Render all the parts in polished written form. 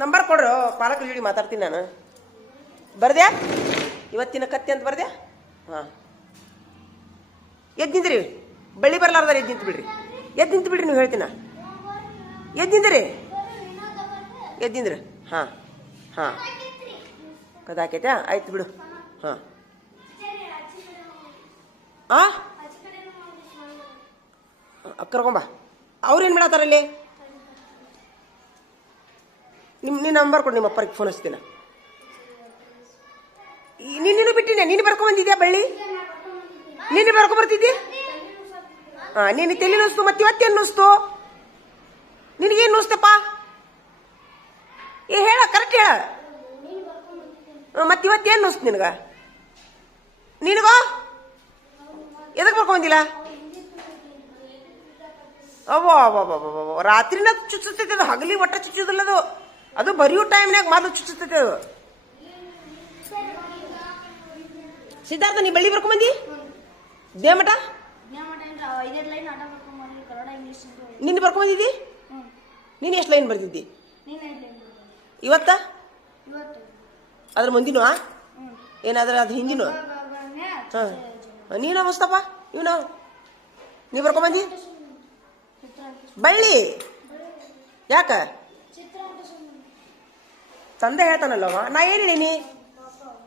Number ಕೊಡ್ರು, ಪಾಲಕರ ಜೋಡಿ ಮಾತಾಡ್ತೀನಿ ನಾನು. ಬರ್ದ್ಯಾ ಇವತ್ತಿನ ಕತ್ತಿ ಅಂತ ಬರ್ದ್ಯಾ? ಹಾಂ, ಎದ್ದು ನಿಂದ್ರಿ, ಬಳ್ಳಿ ಬರ್ಲಾರ್ದಾರ ಎದ್ದು ನಿಂತು ಬಿಡ್ರಿ, ಎದ್ದು ನಿಂತು ಬಿಡ್ರಿ. ನೀವು ಹೇಳ್ತೀನ ಎದ್ದು ನಿಂದ್ರಿ, ಎದ್ದು ನಿಂದ್ರಿ. ಹಾಂ ಹಾಂ, ಕದಾಕೈತಾ? ಆಯ್ತು ಬಿಡು. ಹಾಂ ಹಾಂ, ಕರ್ಕೊಂಬ. ಅವ್ರೇನು ಮಾಡತ್ತಾರಲ್ಲಿ? ನಿನ್ನ ನಂಬರ್ ಕೊಡು, ನಿಮ್ಮ ಅಪ್ಪರಿಗೆ ಫೋನ್ ಹಚ್ತೀನ. ನೀನು ಬಿಟ್ಟಿನ, ನೀನು ಬರ್ಕೊಂಬಂದಿದ್ಯಾ ಬಳ್ಳಿ? ನೀನು ಬರ್ಕೊಂಬರ್ತಿದ್ದಿ? ಹಾಂ, ನೀನು ತಲೆ ನುಸ್ತು, ಮತ್ತೆ ಇವತ್ತೇನು ನುಸ್ತು? ನಿನಗೇನು ನುಸ್ತಪ್ಪ? ಹೇಳ, ಕರೆಕ್ಟ್ ಹೇಳ. ಮತ್ತೆ ಇವತ್ತೇನು ನುಸ್ತು ನಿನಗ? ನಿನಗೋ ಎದಕ್ಕೆ ಬರ್ಕೊಂಬಂದಿಲ್ಲ? ಅವ್ವ ರಾತ್ರಿನ ಚುಚ್ಚುತ್ತೈತೆ ಅದು, ಹಗಲಿ ಒಟ್ಟ ಚುಚ್ಚುದಿಲ್ಲ ಅದು. ಅದು ಬರೆಯೋ ಟೈಮ್ನಾಗ ಮೊದಲು ಚುಚ್ಚುತ್ತೈತೆ ಅದು. ಸಿದ್ಧಾರ್ಥ, ನೀ ಬಳ್ಳಿ ಬರ್ಕೊಂಬಂದಿ? ದೇವಮಠ ನಿನ್ನ ಬರ್ಕೊಂಬಂದಿದ್ದಿ? ನೀನು ಎಷ್ಟು ಲೈನ್ ಬರ್ತಿದ್ದಿ ಇವತ್ತ? ಅದ್ರ ಮುಂದಿನ ಏನಾದ್ರ ಅದು ಹಿಂದಿನ? ಹಾಂ, ನೀನು ಮುಸ್ತಪ್ಪ, ಇವನು ನೀ ಬರ್ಕೊಂಬಂದಿ ಬಳ್ಳಿ? ಯಾಕ ತಂದೆ ಹೇಳ್ತಾನಲ್ಲವ? ನಾ ಏನು ಹೇಳೀನಿ?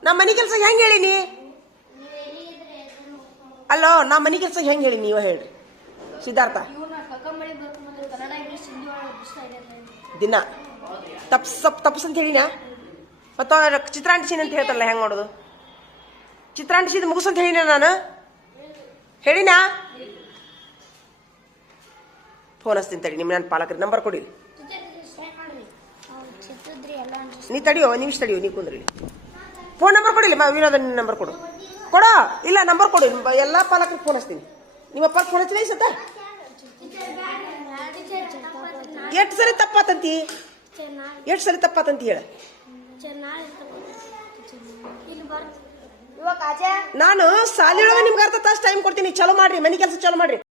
ನಮ್ಮ ಮನೆ ಕೆಲಸ ಹೆಂಗೆ ಹೇಳೀನಿ? ಅಲ್ಲೋ, ನಾ ಮನೆ ಕೆಲಸ ಹೆಂಗೆ ಹೇಳಿ ನೀವ ಹೇಳ್ರಿ ಸಿದ್ಧಾರ್ಥ? ದಿನ ತಪ್ಸಂತ ಹೇಳಿನ? ಮತ್ತು ಚಿತ್ರಾಂಟಿಸಿನ ಅಂತ ಹೇಳ್ತಾರಲ್ಲ, ಹೆಂಗೆ ಮಾಡೋದು? ಚಿತ್ರಾಂಟಿಸಿದ ಮುಗಿಸಂತ ಹೇಳಿನ ನಾನು? ಹೇಳಿನಾ? ಫೋನ್ ಹಚ್ತೀನಿ ತಡಿ, ನಿಮ್ಮ ನನ್ನ ಪಾಲಕರಿಗೆ ನಂಬರ್ ಕೊಡಿ. ನೀ ತಡಿಯೋ, ನಿಮಿಷ ತಡಿಯೋ, ನೀ ಕುಂದ್ರಿ. ಫೋನ್ ನಂಬರ್ ಕೊಡಿಲ್ಲ ವಿನೋದ, ನಿನ್ನ ನಂಬರ್ ಕೊಡು. ಕೊಡೋ, ಇಲ್ಲ ನಂಬರ್ ಕೊಡಿ. ಎಲ್ಲ ಪಾಲಕರಿಗೆ ಫೋನ್ ಹಚ್ತೀನಿ. ನಿಮ್ಮ ಅಪ್ಪ ಫೋನ್ ಹಚ್ಚಿಲ್ಲ ಸತ್ತ? ಎಷ್ಟು ಸರಿ ತಪ್ಪಾತಂತಿ? ಎಷ್ಟು ಸರಿ ತಪ್ಪಾತಂತಿ ಹೇಳ. ನಾನು ಸಾಲಿಯೊಳಗೆ ನಿಮ್ಗೆ ಅರ್ಥ ತಾಸು ಟೈಮ್ ಕೊಡ್ತೀನಿ. ಚಲೋ ಮಾಡ್ರಿ, ಮನೆ ಕೆಲಸ ಚಲೋ ಮಾಡ್ರಿ.